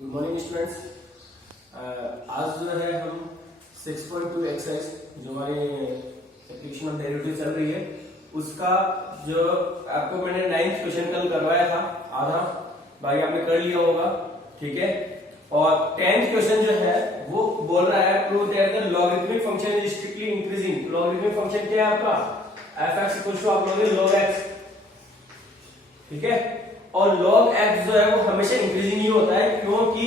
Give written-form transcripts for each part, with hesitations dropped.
Good morning students. आज जो है हम 6.2 एक्सरसाइज जो हमारी एप्लीकेशन ऑफ डेरिवेटिव चल रही है उसका जो आपको मैंने 9th क्वेश्चन कल करवाया था आधा, बाकी आपने कर लिया होगा, ठीक है। और 10th क्वेश्चन जो है वो बोल रहा है prove that the logarithmic function is strictly increasing. Logarithmic function क्या है आपका? f(x) इक्वल टू आप लोगे log x, ठीक है। और log x जो है वो हमेशा इंक्रीजिंग ही होता है, क्योंकि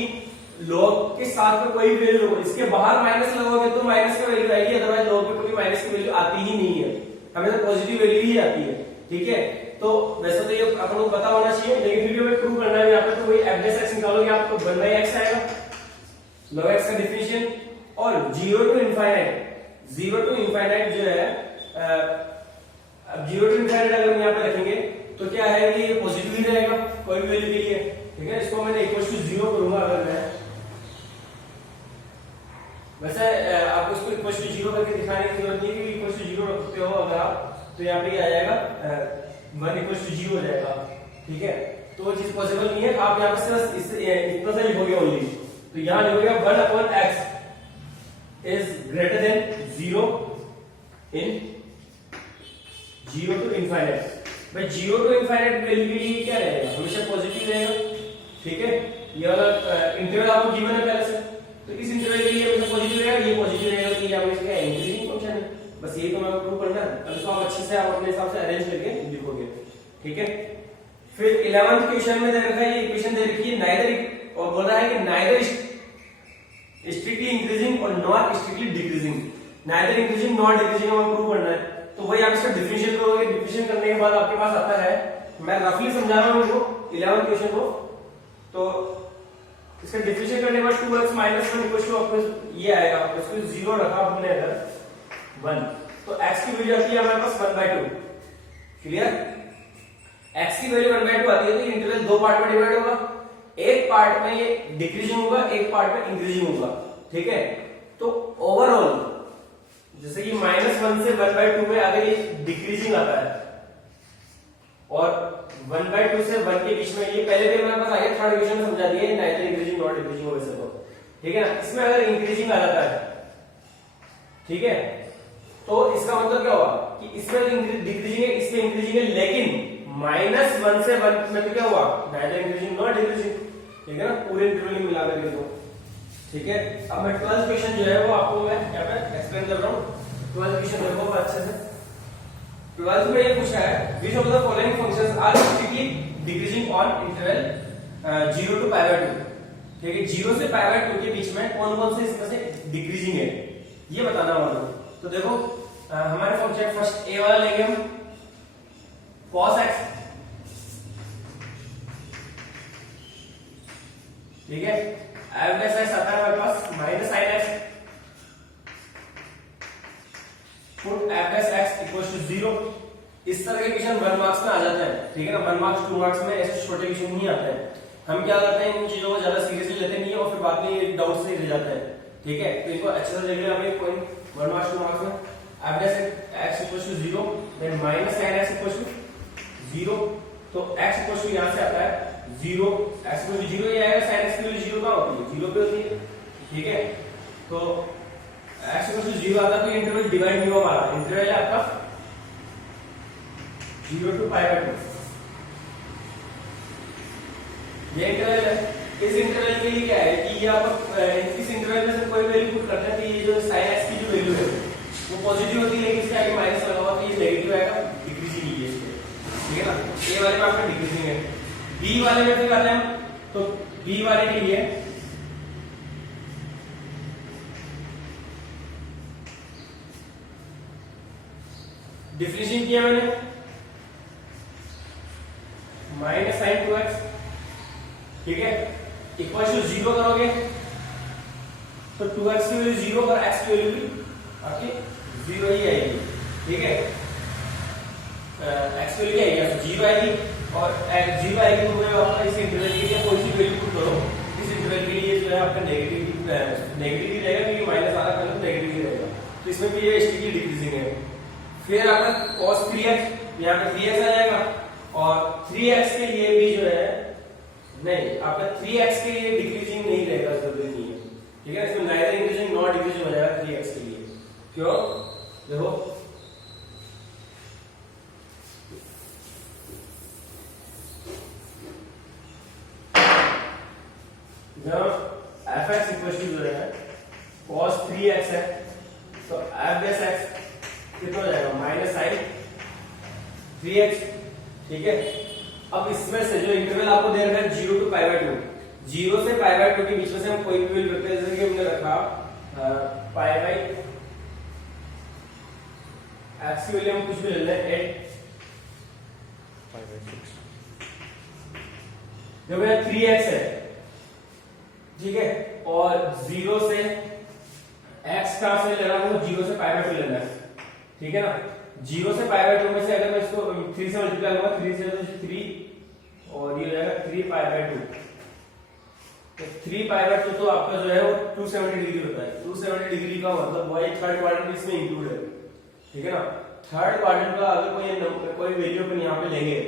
log के साथ में कोई वैल्यू हो, इसके बाहर माइनस लगोगे तो माइनस का वैल्यू आएगी, अदरवाइज log पे कभी माइनस की वैल्यू आती ही नहीं है, हमेशा पॉजिटिव वैल्यू ही आती है, ठीक है। तो वैसे तो ये अपन को पता होना चाहिए, लेकिन फिर भी हमें प्रूव करना है यहाँ पे, तो वही f(x) निकालोगे आपको 1/x आएगा, log x का डिफिनिशन। और 0 टू इनफाइनाइट जो है, अब 0 टू इनफाइनाइट अगर हम यहाँ पे रखेंगे तो क्या है कि ये पॉजिटिव ही रहेगा कोई भी वैल्यू के लिए, ठीक है। इसको मैंने इक्वल टू 0 करूंगा, अगर मैं वैसे आपको इसको इक्वल टू 0 करके दिखाने की जरूरत नहीं है, क्योंकि इक्वल टू 0 रखते हो अगर आप तो यहाँ पे आ जाएगा 1 इक्वल टू 0 हो जाएगा, ठीक है। तो वो चीज पॉसिबल नहीं है, आप यहाँ पे सिर्फ इतना सा लिखोगे ओनली, तो यहाँ लिखोगे 1/x is greater than 0 in 0 to infinite. भाई 0 टू इनफाइनाइट वैल्यू के लिए क्या रहेगा? हमेशा पॉजिटिव रहेगा, ठीक है। ये वाला इंटरवल आपको गिवन है पहले से, तो इस इंटरवल के लिए हमेशा पॉजिटिव रहेगा, ये पॉजिटिव रहेगा, तो ये हमेशा क्या इंक्रीजिंग फंक्शन है। बस ये तो मैं प्रूव करना है, अब इसको आप अच्छे से आप अपने हिसाब से अरेंज करके लिखोगे, ठीक है। फिर 11th क्वेश्चन में दे रखा है, ये इक्वेशन दे रखी है नाइदर, और बोल रहा है कि नाइदर स्ट्रिक्टली इंक्रीजिंग और not strictly decreasing. Neither increasing not decreasing हमें प्रूव करना है, तो वही आप इसका डिफरेंशियल करोगे। डिफरेंशियल करने के बाद आपके पास आता है, मैं रफली समझा रहा हूं इनको 11th क्वेश्चन को, तो इसका डिफरेंशियल करने के बाद 2x माइनस 1 इक्वल टू आपको ये आएगा, इसको 0 रखा हमने अगर 1, तो x की वैल्यू आती है हमारे पास 1/2, क्लियर। x की वैल्यू 1/2 आती है, तो इंटरवल दो पार्ट में डिवाइड होगा, एक पार्ट में ये डिक्रीजिंग होगा, एक पार्ट में इंक्रीजिंग होगा, ठीक है। तो ओवरऑल जैसे कि -1 से 1/2 में अगर ये डिक्रीजिंग आता है, और 1/2 से 1 के बीच में, ये पहले भी हमारे पास आगे थर्ड क्वेश्चन समझा दिया है, नाइदर इंक्रीजिंग नॉट डिक्रीजिंग हो वैसे तो, ठीक है ना। इसमें अगर इंक्रीजिंग आ जाता है, ठीक है, तो इसका मतलब क्या होगा कि इसमें डिक्रीजिंग है, इसमें इंक्रीजिंग है, लेकिन -1 से 1 में तो क्या हुआ? नाइदर इंक्रीजिंग नॉट डिक्रीजिंग, ठीक है ना, पूरे इंटरवल में मिला करके दो, ठीक है। अब मैं 12th क्वेश्चन जो है वो आपको मैं यहाँ पे एक्सप्लेन कर रहा हूँ। 12th क्वेश्चन देखो अच्छे से। 12th में ये पूछा है which of the following functions are strictly decreasing on interval 0 to π/2, ठीक है। 0 से π/2 के बीच में कौन कौन से इसमें से डिक्रीजिंग है, ये बताना होगा। तो देखो हमारे फंक्शन फर्स्ट ए वाला लेंगे हम, cos x, ठीक है। f(x) आता है हमारे पास -sin x, put f(x) equal to 0। इस तरह के क्वेश्चन 1 मार्क्स में आ जाते हैं, ठीक है ना। 1 मार्क्स 2 मार्क्स में ऐसे छोटे क्वेश्चन नहीं आते हैं। हम क्या करते हैं, इन चीजों को ज्यादा सीरियसली लेते नहीं है, और फिर बाद में डाउट से रह जाते हैं, ठीक है। तो इनको अच्छे से देख लेना भाई, पॉइंट 1 मार्क्स 2 मार्क्स में f(x) equal to 0, then -sin x equal to 0, तो x इक्वल टू यहां से आता है 0, x इक्वल टू 0 ही आएगा, sin x की वैल्यू 0 कहां होती है? 0 पे होती है, ठीक है। तो x इक्वल टू 0 आता है, तो इंटरवल डिवाइड नहीं हुआ हमारा, इंटरवल है आपका 0 टू π/2, ये इंटरवल है। इस इंटरवल के लिए क्या है कि ये आप इस इंटरवल में से कोई वैल्यू पुट करते हैं, तो ये जो sin x की जो वैल्यू है वो पॉजिटिव होती है, लेकिन इसके आगे माइनस लगा हुआ, तो ये नेगेटिव आएगा, डिक्रीजिंग ही है इसमें, ठीक है ना। ए वाले में आपका डिक्रीजिंग है। बी वाले में फिर आते हैं हम, तो बी वाले के लिए डिफरेंशिएट किया मैंने, -sin 2x, ठीक है, इक्वल टू 0 करोगे तो 2x की वैल्यू 0 और x की वैल्यू भी आपकी 0 ही आएगी, ठीक है। x की वैल्यू क्या आएगी? 0 आएगी, और 0 आएगी तो आपका इस इंटरवल के लिए कोई सी वैल्यू पुट करो, इस इंटरवल के लिए जो है आपका नेगेटिव ही रहेगा, क्योंकि माइनस आ रहा है तो नेगेटिव ही रहेगा, तो इसमें भी ये स्ट्रिक्टली डिक्रीजिंग है। फिर आपका cos 3x, यहाँ पे 3x आ जाएगा, और 3x के लिए भी जो है नहीं, आपका 3x के लिए डिक्रीजिंग जब एफ एक्स इक्वल टू जो है cos 3x है, तो एफ डेस एक्स कितना हो जाएगा माइनस साइन 3x। ठीक है, अब इसमें से जो इंटरवल आपको दे रखा है 0 to π/2, 0 से π/2 के बीच में से हम कोई भी वैल्यू रखते हैं, जैसे कि हमने रखा π/x की वैल्यू हम कुछ भी ले लें 8 π/6, जब यह 3x है, ठीक है, और 0 से x का से लेना है, 0 से π/2 लेना है, ठीक है ना। 0 से π/2 में से अगर मैं इसको 3 से मल्टीप्लाई करूंगा, 3 से तो 3 और ये हो जाएगा 3 π/2, तो 3 π/2 तो आपका जो है वो 270 डिग्री होता है। 270 डिग्री का मतलब वही थर्ड क्वाड्रेंट इसमें इंक्लूड है, ठीक है ना। थर्ड क्वाड्रेंट का अगर कोई वैल्यू अपन यहाँ पे लेंगे,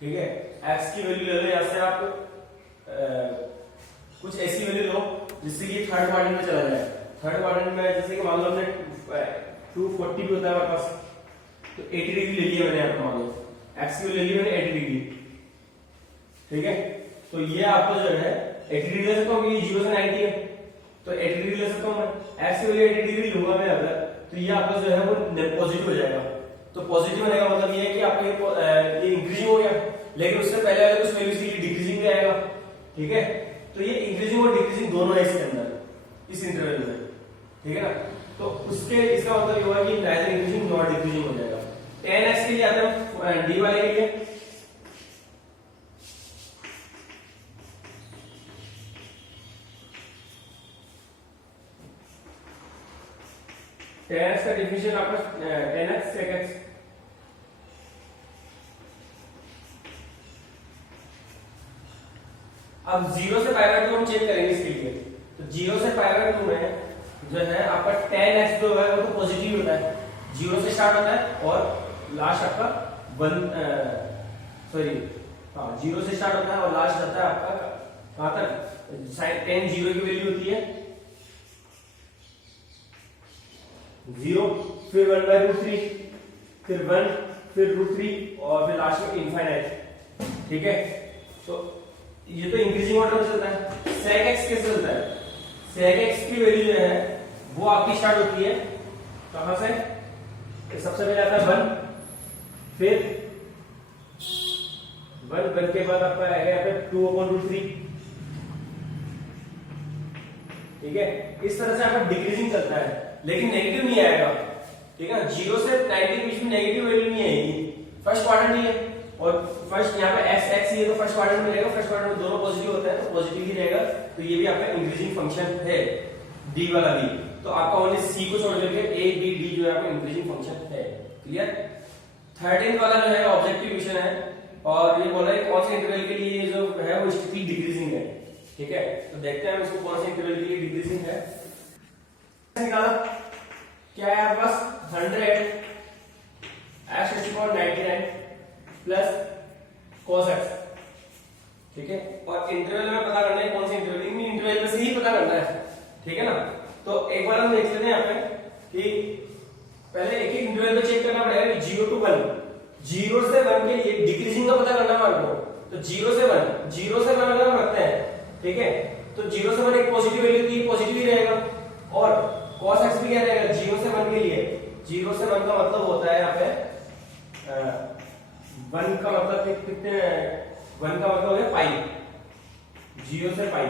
ठीक है, x की वैल्यू ले लो, यहाँ से आप कुछ ऐसी वैल्यू लो जिससे कि थर्ड क्वाड्रेंट में चला जाए। थर्ड क्वाड्रेंट में जैसे कि मान लो हमने 240 भी होता है हमारे पास, तो 80 डिग्री ले लिया मैंने यहाँ पे, मान लो x की वैल्यू ले ली मैंने 80 डिग्री, ठीक है। तो ये आपको जो है 80 डिग्री ले सकता हूँ, ये 0 से 90 है, तो 80 डिग्री ले सकता हूँ मैं। x की वैल्यू 80 डिग्री लूंगा मैं अगर, तो ये आपका जो है वो पॉजिटिव हो जाएगा। तो पॉजिटिव होने का मतलब ये है कि आपको ये इंक्रीजिंग हो गया, लेकिन उससे पहले अगर कुछ वैल्यू इसकी डिक्रीजिंग भी आएगा, ठीक है। तो ये इंक्रीजिंग और डिक्रीजिंग दोनों है इसके अंदर, इस इंटरवल में, ठीक है ना। तो उसके इसका मतलब ये हुआ कि नाइदर इंक्रीजिंग नॉट डिक्रीजिंग हो जाएगा। 10x के लिए आते हैं डी वाले के लिए, tan का डिफिनेशन आपका tan x sec x, अब 0 से π/2 हम चेक करेंगे इसके लिए। तो 0 से π/2 में जो है आपका tan x जो है वो तो पॉजिटिव होता है, 0 से स्टार्ट होता है और लास्ट आपका 0 से स्टार्ट होता है और लास्ट रहता है आपका कहां तक, साइन tan 0 की वैल्यू होती है 0, फिर 1/√3, फिर 1, फिर √3 और फिर लास्ट में इनफाइनाइट, ठीक है। तो ये तो इंक्रीजिंग ऑर्डर में चलता है। sec x कैसे चलता है, sec x की वैल्यू जो है वो आपकी स्टार्ट होती है कहां से, सबसे पहले आता है 1, फिर 1 के बाद आपका आएगा यहाँ पे 2/√3, ठीक है। इस तरह से आपका डिक्रीजिंग चलता है, लेकिन नेगेटिव नहीं आएगा, ठीक है। 0 से 90 के बीच में नेगेटिव वैल्यू नहीं आएगी, फर्स्ट क्वाड्रेंट ही है, और फर्स्ट यहाँ पे x ही है, तो फर्स्ट क्वाड्रेंट में रहेगा, फर्स्ट क्वाड्रेंट में दोनों पॉजिटिव होता है, तो पॉजिटिव ही रहेगा। तो ये भी आपका इंक्रीजिंग फंक्शन है, डी वाला भी। तो आपका ओनली सी को छोड़ करके ए बी डी जो है आपका इंक्रीजिंग फंक्शन है, क्लियर। 13 वाला जो है ऑब्जेक्टिव क्वेश्चन है, और ये बोला है कौन से इंटरवल के लिए जो है वो स्थिति डिक्रीजिंग है, ठीक है। तो देखते हैं इसको कौन से इंटरवल के लिए डिक्रीजिंग है। निकाला क्या है आपके पास 100 x⁻99 प्लस cos x, ठीक है। और इंटरवल में पता करना है कौन से इंटरवल, इन इंटरवल में से ही पता करना है, ठीक है ना। तो एक बार हम देख लेते हैं यहाँ पे कि पहले एक एक इंटरवल में चेक करना पड़ेगा कि 0 to 1, 0 से 1 के लिए डिक्रीजिंग का पता करना है आपको। तो 0 से 1 अगर हम रखते हैं, ठीक है, तो 0 से 1 एक पॉजिटिव वैल्यू थी, पॉजिटिव ही रहेगा, और cos x भी क्या रहेगा 0 से 1 के लिए। 0 से 1 का मतलब होता है यहाँ पे 1 का मतलब कितने, 1 का मतलब हो गया पाई, 0 से पाई।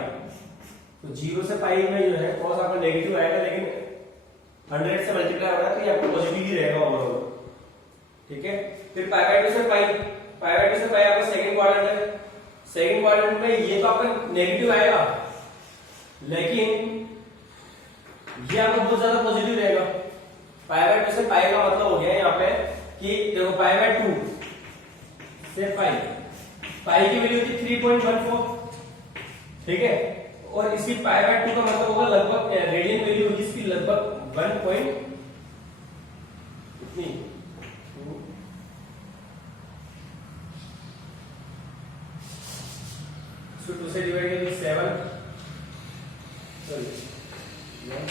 तो 0 से पाई में जो है cos आपका नेगेटिव आएगा, लेकिन 100 से मल्टीप्लाई हो रहा है तो ये आपका पॉजिटिव ही रहेगा ओवरऑल, ठीक है। फिर π/2 से पाई, π/2 से पाई आपका सेकंड क्वाड्रेंट है, सेकंड क्वाड्रेंट में ये तो आपका नेगेटिव आएगा, लेकिन ये आपको बहुत ज्यादा पॉजिटिव रहेगा। π/2 से पाई का मतलब हो गया यहाँ पे कि देखो π/2 से पाई की वैल्यू थी 3.14, ठीक है, और इसकी π/2 का मतलब होगा लगभग रेडियन वैल्यू होगी इसकी लगभग 1 पॉइंट कितनी 2 से डिवाइड करेंगे 7, सॉरी 1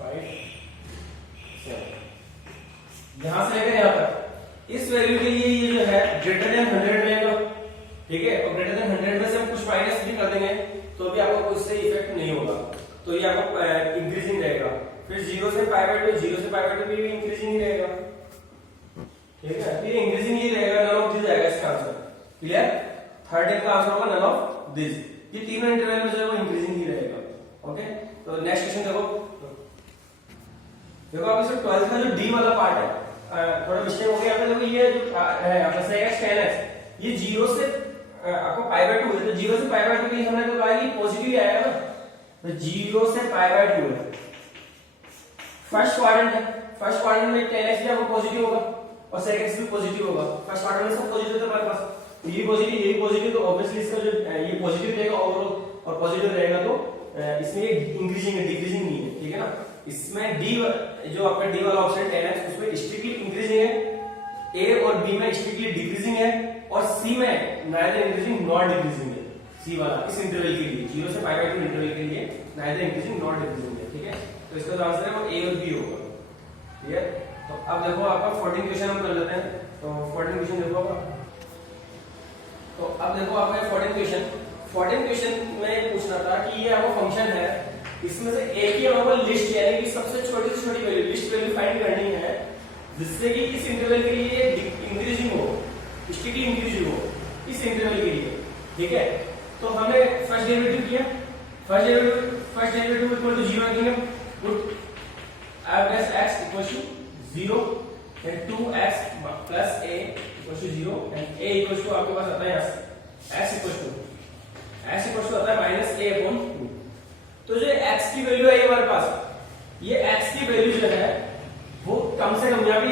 5 7, यहां से लेकर यहां तक इस वैल्यू के लिए ये जो है ग्रेटर देन 100 रहेगा, ठीक है। और ग्रेटर देन 100 में से हम कुछ माइनस भी कर देंगे, उससे इफेक्ट नहीं होगा, तो ये आपको इंक्रीजिंग रहेगा। फिर 0 से π/2, 0 से π/2 भी इंक्रीजिंग ही रहेगा, ठीक है। फिर इंक्रीजिंग ही रहेगा, नन ऑफ दिस आएगा इसका आंसर। क्लियर? थर्ड टाइप का आंसर होगा नन ऑफ दिस। ये तीनों इंटरवल में जो है वो इंक्रीजिंग ही रहेगा। ओके, तो नेक्स्ट क्वेश्चन देखो। आप इसमें 12th का जो डी वाला पार्ट है, थोड़ा मिस्टेक हो गया यहाँ पे। देखो ये जो है आपका sin x tan x, ये 0 से आपको π/2 है, तो 0 से π/2 के लिए हमने तो कहा कि पॉजिटिव ही आएगा ना, तो 0 से π/2 है। फर्स्ट क्वाड्रेंट है, फर्स्ट क्वाड्रेंट में tan x भी आपको पॉजिटिव होगा और sec x भी पॉजिटिव होगा। फर्स्ट क्वाड्रेंट में सब पॉजिटिव है हमारे पास, तो ये पॉजिटिव, ये पॉजिटिव, तो ऑब्वियसली इसका जो ये पॉजिटिव रहेगा ओवरऑल, और पॉजिटिव रहेगा तो इसमें इंक्रीजिंग है, डिक्रीजिंग नहीं है, ठीक है ना। इसमें डी जो आपका डी वाला ऑप्शन tan x, उसमें स्ट्रिक्टली इंक्रीजिंग है, ए और बी में स्ट्रिक्टली डिक्रीजिंग है, और सी में नाइदर इंक्रीजिंग नॉट डिक्रीजिंग है। सी वाला इस इंटरवल के लिए 0 से π/2 इंटरवल के लिए नाइदर इंक्रीजिंग नॉट डिक्रीजिंग है, ठीक है। तो इसका जो आंसर है वो ए और बी होगा। ठीक है, तो अब देखो आपका 14 क्वेश्चन हम कर लेते हैं। तो 14 क्वेश्चन देखो आपका, तो अब देखो आपका 14 क्वेश्चन में पूछना था कि ये आपका फंक्शन है, इसमें से एक ही हमको लिस्ट, यानी कि सबसे छोटी से छोटी वैल्यू, लिस्ट वैल्यू फाइंड करनी है, जिससे कि इस इंटरवल के लिए इंक्रीजिंग हो, स्ट्रिक्टली इंक्रीजिंग हो इस इंटरवल के लिए, ठीक है। तो हमने फर्स्ट डेरिवेटिव किया, फर्स्ट डेरिवेटिव इक्वल टू 0 रखेंगे, put f x equal to 0 and 2x plus a equal to 0 and a equal to आपके पास आता है यहाँ से x इक्वल टू आता है -a/2। तो जो x की वैल्यू है ये हमारे पास, ये x की वैल्यू जो है वो कम से कम, यहाँ पे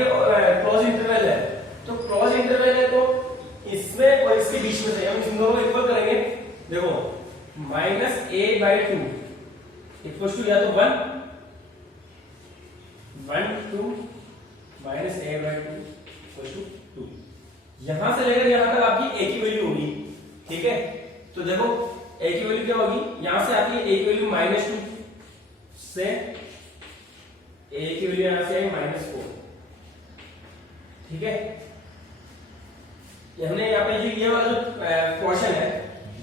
क्लोज इंटरवल है, तो क्लोज इंटरवल है तो इसमें और इसके बीच में से हम इन दोनों को इक्वल करेंगे। देखो -a/2 इक्वल टू या तो 1 2 -a/2 इक्वल टू 2। यहां से लेकर यहां तक आपकी a की वैल्यू होगी, ठीक है। तो देखो a की वैल्यू क्या होगी, यहां से आती है a की वैल्यू -2 से a की वैल्यू यहां से आई -4, ठीक है। हमने यहाँ पे जो ये वाला जो क्वेश्चन है,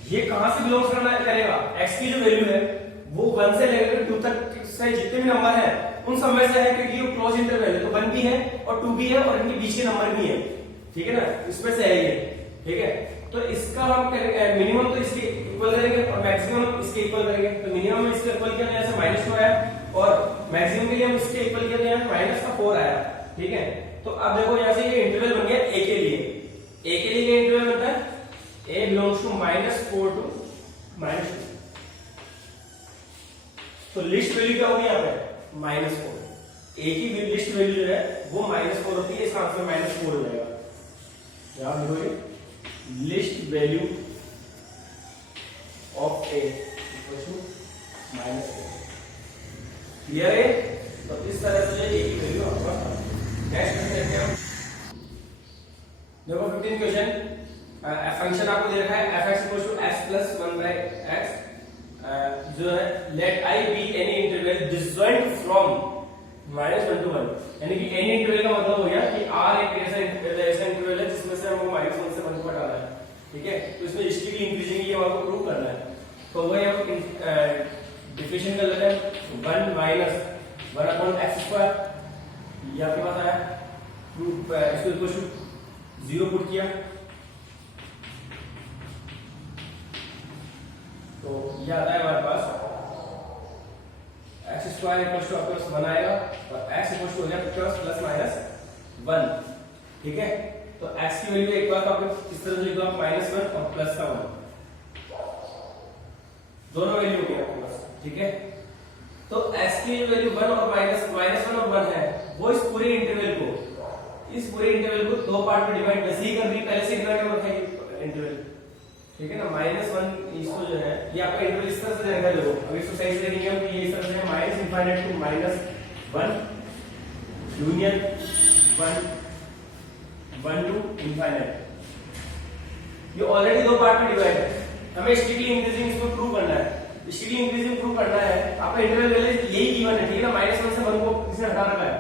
ये कहां से बिलोंग करेगा, x की जो वैल्यू है वो 1 से लेकर 2 तक से जितने भी नंबर है उन सब में से है, क्योंकि ये क्लोज इंटरवल है, तो 1 भी है और 2 भी है और इनके बीच के नंबर भी है, ठीक है ना, इसमें से है ये, ठीक है। तो इसका हम मिनिमम तो इसके इक्वल करेंगे और मैक्सिमम इसके इक्वल करेंगे। तो मिनिमम इसके इक्वल किया तो जैसे -2 आया, और मैक्सिमम के लिए हम इसके इक्वल किया तो यहाँ -4 आया, ठीक है। तो अब देखो यहाँ से ये इंटरवल बन गया a के लिए, a के लिए ये इंटरवल बनता है a बिलोंग्स टू -4 टू -2। तो लिस्ट वैल्यू क्या होगी यहाँ पे -4, a की लिस्ट वैल्यू जो है वो -4 होती है, इसका आंसर -4 हो जाएगा। याद रखो ये list value of a equal to -4। Clear है? तो इस तरह से a की वैल्यू आपका। नेक्स्ट क्वेश्चन देखते हैं। देखो 15 क्वेश्चन, फंक्शन आपको दे रखा है f(x) = x + 1/x, जो है let i be any interval disjoint from -1 to 1, यानी कि एनी इंटरवल का मतलब हो गया कि r एक ऐसा इंटरवल है जिसमें से हमको -1 से 1 को हटाना है, ठीक है। तो इसमें स्ट्रिक्टली इंक्रीजिंग ये आपको प्रूव करना है। तो वही हम डिफिनेशन कर लेते हैं, 1 - 1/x², ये आपके पास आया, प्रूफ इसको इक्वल टू 0 पुट किया, तो ये आता है हमारे पास x² इक्वल टू आपके पास 1 आएगा और x इक्वल टू हो गया +-1, ठीक है। तो x की वैल्यू एक बार तो आपको इस तरह से लिख दो आप -1 और प्लस का 1, दोनों वैल्यू हो गया आपके पास, ठीक है। तो x की जो वैल्यू 1 और -1 और 1 है, वो इस पूरे इंटरवल को दो पार्ट में डिवाइड वैसे ही कर दी, पहले से डिवाइड कर रखा है इंटरवल, ठीक है ना। -1 इसको जो है ये आपका इंटरवल इस तरह से रहेगा। देखो अभी इसको सही से देखेंगे हम तो ये इस तरह से है -∞ to -1 यूनियन 1 to ∞। ये ऑलरेडी दो पार्ट में डिवाइड है, हमें स्ट्रिक्टली इंक्रीजिंग इसको प्रूव करना है। स्ट्रिक्टली इंक्रीजिंग प्रूव करना है, आपका इंटरवल वैल्यू यही गिवन है, ठीक है ना। -1 से 1 को इसने हटा रखा है,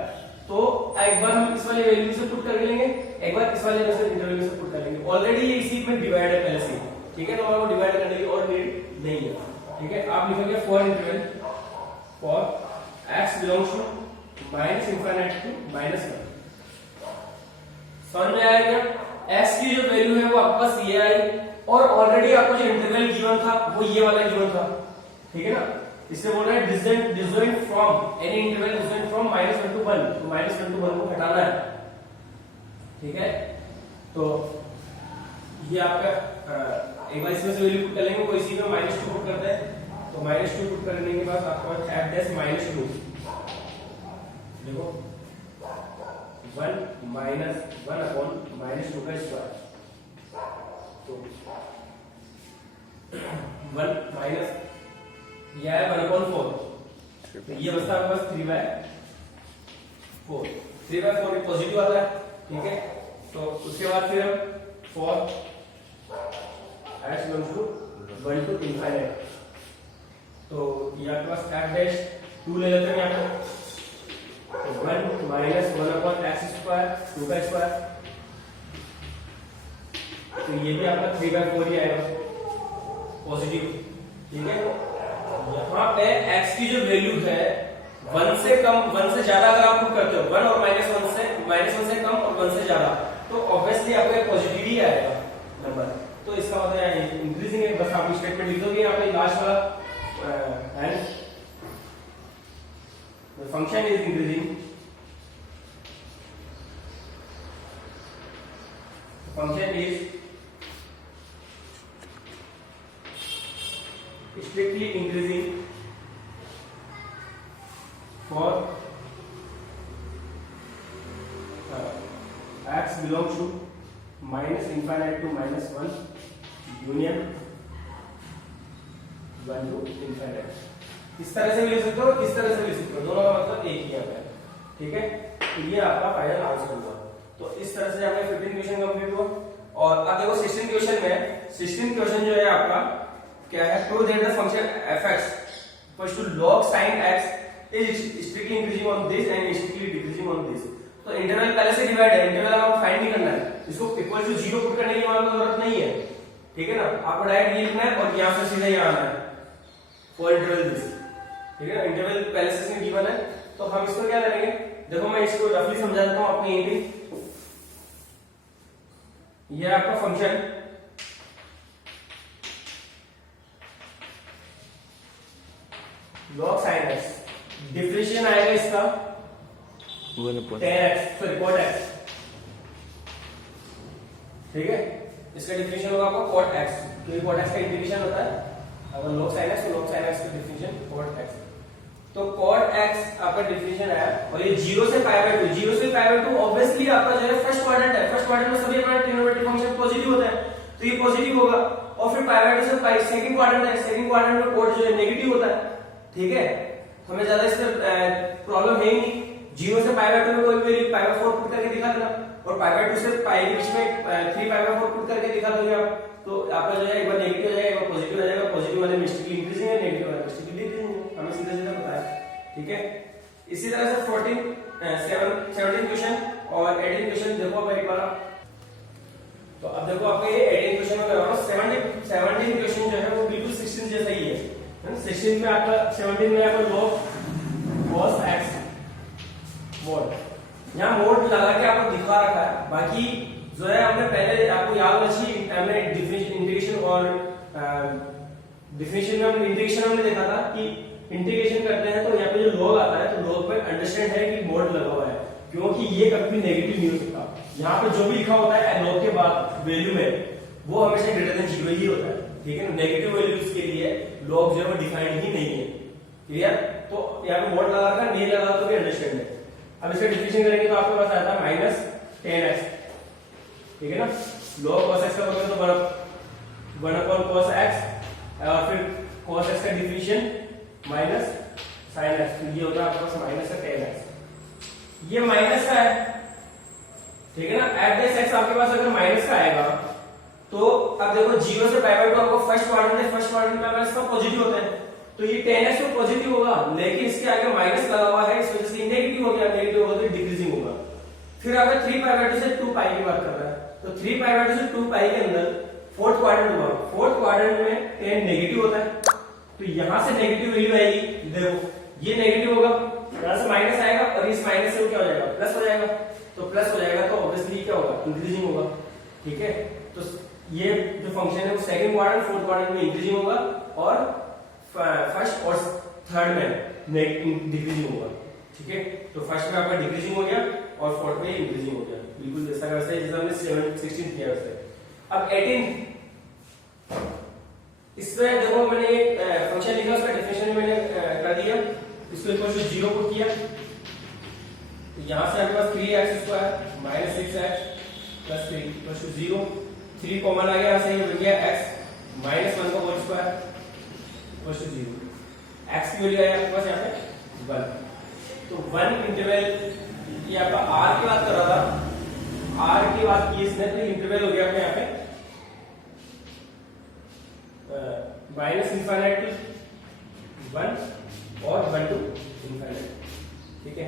तो एक बार हम इस वाले वैल्यू से पुट करके लेंगे, एक बार इस वाले इंटरवल से पुट कर लेंगे। ऑलरेडी ये इसी में डिवाइड है पहले से, ठीक है। तो हमारे को डिवाइड करने की और नीड नहीं है। ठीक है, आप लिखोगे for interval for x belongs to minus infinite to -1। समझ में आया क्या? x की जो वैल्यू है वो आपके पास ये आई, और ऑलरेडी आपको जो इंटरवल गिवन था वो ये वाला गिवन था, ठीक है ना। इससे बोल रहा है disjoint from any interval disjoint from -1 to 1, तो -1 to 1 को हटाना है, ठीक है। तो ये आपका एक बार इसमें से वैल्यू पुट कर लेंगे, कोई इसी में -2 पुट करते हैं, तो -2 पुट करने के बाद आपको f डैश -2 देखो 1 -1 अपॉन -2 का स्क्वायर, तो 1 माइनस ये है 1/4, तो ये बचता है आपके पास 3/4, 3/4 पॉजिटिव आता है, ठीक है। तो उसके बाद फिर हम for x belongs to 1 to infinite, तो ये आपके पास f डैश 2 ले लेते हैं यहाँ पे, 1 माइनस 1 अपॉन x स्क्वायर 2 का स्क्वायर, तो ये भी आपका 3/4 ही आएगा पॉजिटिव, ठीक है। यहाँ पे x की जो वैल्यू है 1 से कम 1 से ज्यादा अगर आप पुट करते हो, 1 और -1 से कम और 1 से ज्यादा, तो ऑब्वियसली आपको एक पॉजिटिव ही आएगा नंबर, तो इसका मतलब है इंक्रीजिंग है, बस आप स्टेटमेंट लिख दोगे यहाँ पे लास्ट वाला, and the function is increasing, function is strictly increasing for x belongs to -∞ to -1 union 1 to infinite। इस तरह से भी लिख सकते हो, इस तरह से भी लिख सकते हो, दोनों का मतलब एक ही है, ठीक है। तो ये आपका फाइनल आंसर हुआ। तो इस तरह से आपका 15 क्वेश्चन कंप्लीट हुआ। और अब देखो 16 क्वेश्चन में, 16 क्वेश्चन जो है आपका क्या है, prove that the function f(x) equals to log sin x is strictly increasing on this and strictly decreasing on this. तो इंटरवल पहले से डिवाइड है, इंटरवल आपको फाइंड नहीं करना है, इसको इक्वल टू 0 पुट करने की जरूरत नहीं है, ठीक है ना। आपको डायरेक्ट ये लिखना है और यहां से सीधा यहां आना है फॉर इंटरवल दिस, ठीक है। इंटरवल पहले से इसमें गिवन है, तो हम इसको क्या करेंगे, देखो मैं इसको रफली समझा देता हूं अपनी एंट्री। ये आपका function log sin x, differentiation आएगा इसका 10x सॉरी cot x, ठीक है। इसका डिफरेंशिएशन होगा आपका cot x, क्योंकि cot x का इंटीग्रेशन होता है, अगर log sin x तो log sin x का डिफरेंशिएशन cot x, तो cot x आपका डिफरेंशिएशन है। और ये 0 से π/2, 0 से π/2 ऑब्वियसली आपका जो है फर्स्ट क्वाड्रेंट है, फर्स्ट क्वाड्रेंट में सभी अपना ट्रिग्नोमेट्रिक फंक्शन पॉजिटिव होता है, तो ये पॉजिटिव होगा। और फिर π/2 से π सेकंड क्वाड्रेंट है, सेकंड क्वाड्रेंट में cot जो है नेगेटिव होता है, ठीक है। हमें ज्यादा इसमें प्रॉब्लम है ही नहीं, 0 से π/2 में कोई वैल्यू π/4 पुट करके दिखा देना, और π/2 से π के बीच में 3π/4 पुट करके दिखा दोगे आप, तो आपका जो है एक बार नेगेटिव हो जाएगा, एक बार पॉजिटिव हो जाएगा, पॉजिटिव वाले में स्ट्रिक्टली इंक्रीजिंग है, नेगेटिव वाले में स्ट्रिक्टली डिक्रीजिंग है, हमें सीधा सीधा पता है, ठीक है। इसी तरह से 17 क्वेश्चन और 18 क्वेश्चन देखो अब एक बार। तो अब देखो आपके ये 18 क्वेश्चन में करवाना, 17 क्वेश्चन जो है वो बिल्कुल 16 जैसा ही है। 16 में आपका 17 में आपका log cos x मोड, यहाँ मोड लगा के आपको दिखा रखा है, बाकी जो है हमने पहले आपको याद रखी, हमने इंटीग्रेशन और डिफरेंशिएशन में इंटीग्रेशन हमने देखा था कि इंटीग्रेशन करते हैं तो यहाँ पे जो log आता है, तो log पे अंडरस्टैंड है कि मोड लगा हुआ है, क्योंकि ये कभी भी नेगेटिव नहीं हो सकता। यहाँ पे जो भी लिखा होता है log के बाद वैल्यू में, वो हमेशा ग्रेटर देन 0 ही होता है, ठीक है। नेगेटिव वैल्यूज के लिए log जो है वो डिफाइंड ही नहीं है, क्लियर। तो यहाँ पे मोड लगा रखा, नहीं लगा तो भी अंडरस्टैंड है। अब इसका डिफरेंशिएशन करेंगे तो आपके पास आता है -10x, ठीक है ना। log cos x का मतलब तो 1/cos x, और फिर cos x का डिफरेंशिएशन माइनस sin x, तो ये होता है आपके पास -10x, ये माइनस का है, ठीक है ना। f(x) आपके पास अगर माइनस का आएगा, तो अब देखो 0 से π/2 आपको फर्स्ट क्वाड्रेंट है, फर्स्ट क्वाड्रेंट में इसका पॉजिटिव होता है, तो ये 10x तो पॉजिटिव होगा, लेकिन इसके आगे माइनस लगा हुआ है, इस वजह से नेगेटिव हो गया, नेगेटिव होगा तो डिक्रीजिंग होगा। फिर अगर 3π/2 से 2π की बात कर रहा है, तो 3π/2 से 2π के अंदर फोर्थ क्वाड्रेंट होगा, फोर्थ क्वाड्रेंट में 10 नेगेटिव होता है, तो यहां से नेगेटिव वैल्यू आएगी, देखो ये नेगेटिव होगा, यहां से माइनस आएगा और इस माइनस से क्या हो जाएगा, प्लस हो जाएगा। तो प्लस हो जाएगा तो ऑब्वियसली क्या होगा, इंक्रीजिंग होगा। ठीक है, तो ये जो फंक्शन है वो सेकंड क्वाड्रेंट फोर्थ क्वाड्रेंट में इंक्रीजिंग होगा और फर्स्ट और थर्ड में डिक्रीजिंग होगा। ठीक है, तो फर्स्ट में आपका डिक्रीजिंग हो गया और फोर्थ में इंक्रीजिंग हो गया, बिल्कुल जैसा वैसे जैसा हमने 16 किया वैसे। अब 18 इसमें देखो मैंने एक फंक्शन लिखा, उसका डेफिनेशन मैंने कर दिया, इसको इक्वल टू 0 पुट किया, तो यहां से आपके पास 3x² minus 6x plus 3 equal to 0, 3 common आ गया, यहां से ये बन गया x माइनस 1 का whole square equal to 0, x की वैल्यू आई आपके पास यहाँ पे 1। तो 1 इंटरवल, ये आपका r की बात कर रहा था, r की बात की इसने, तो इंटरवल हो गया आपका यहाँ पे माइनस इनफाइनाइट टू 1 और 1 टू इनफाइनाइट। ठीक है,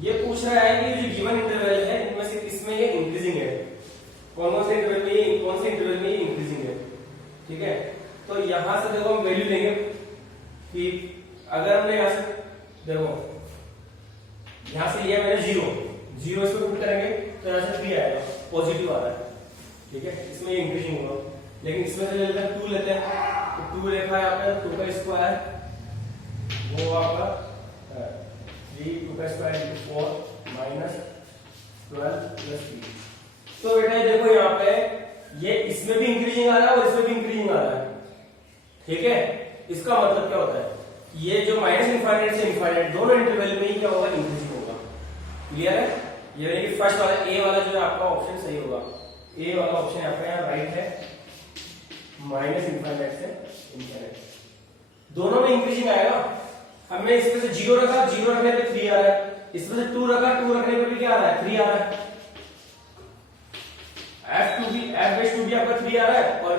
ये पूछ रहा है कि जो गिवन इंटरवल है इनमें से किसमें ये इंक्रीजिंग है, कौन से इंटरवल में ये, कौन से इंटरवल में ये इंक्रीजिंग है। ठीक है, तो यहां से देखो हम वैल्यू लेंगे कि अगर हमने यहां से देखो यहां से ये मैंने 0 इसको पुट करेंगे तो यहां से 3 आएगा, पॉजिटिव आ रहा है। ठीक है, इसमें ये इंक्रीजिंग होगा, लेकिन इसमें से ले लेते हैं 2 लेते हैं, तो 2 लिखा है आपका 2 का स्क्वायर, वो आपका 3 2 का स्क्वायर इनटू 4 माइनस 12 प्लस 3। तो बेटा देखो यहाँ पे ये इसमें भी इंक्रीजिंग आ रहा है और इसमें भी इंक्रीजिंग आ रहा है। ठीक है, इसका मतलब क्या होता है, ये जो माइनस इनफाइनाइट से इनफाइनाइट दोनों इंटरवल में ही क्या होगा, इंक्रीजिंग होगा। क्लियर है, ये फर्स्ट वाला ए वाला जो है आपका ऑप्शन सही होगा, ए वाला ऑप्शन यहाँ पे राइट है, माइनस इनफाइनाइट से इनफाइनाइट दोनों में इंक्रीजिंग आएगा। हमने इसमें से 0 रखा, 0 रखने पे 3 आ रहा है, इसमें से 2 रखा, 2 रखने पे भी क्या आ रहा है, 3 आ रहा है। f2 भी आपका 3 आ रहा है और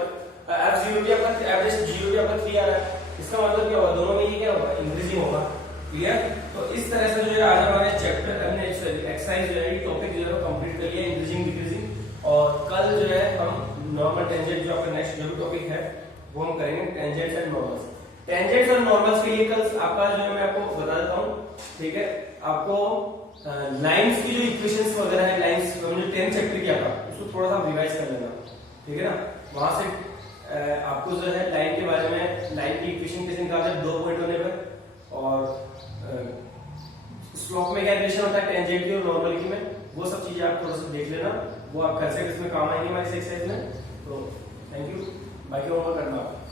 f0 भी आपका एवरेज 0 भी आपका 3 आ रहा है। इसका मतलब क्या होगा, दोनों में ये क्या होगा, इंक्रीजिंग होगा। क्लियर, तो इस तरह से जो है आज हमारे चैप्टर हमने एक्सरसाइज जो है टॉपिक जो है कंप्लीट कर लिया, इंक्रीजिंग डिक्रीजिंग। और कल जो है हम नॉर्मल टेंजेंट जो आपका नेक्स्ट जो टॉपिक है वो हम करेंगे, टेंजेंट्स एंड नॉर्मल्स। टेंजेंट्स और नॉर्मल्स के लिए कल आपका जो है मैं आपको बता देता हूँ। ठीक है, आपको लाइंस की जो इक्वेशंस वगैरह है, लाइंस हमने 10th चैप्टर किया था, उसको थोड़ा सा रिवाइज कर लेना। ठीक है ना, वहां से आपको जो है लाइन के बारे में, लाइन की इक्वेशन कैसे निकालते हैं 2 पॉइंट होने पर, और स्लोप में क्या रिलेशन होता है टेंजेंट की और नॉर्मल की में, वो सब चीजें आप थोड़ा सा देख लेना, वो आप घर से किसमें काम आएंगे हमारी एक्सरसाइज में। तो थैंक यू, बाकी होमवर्क करना आप।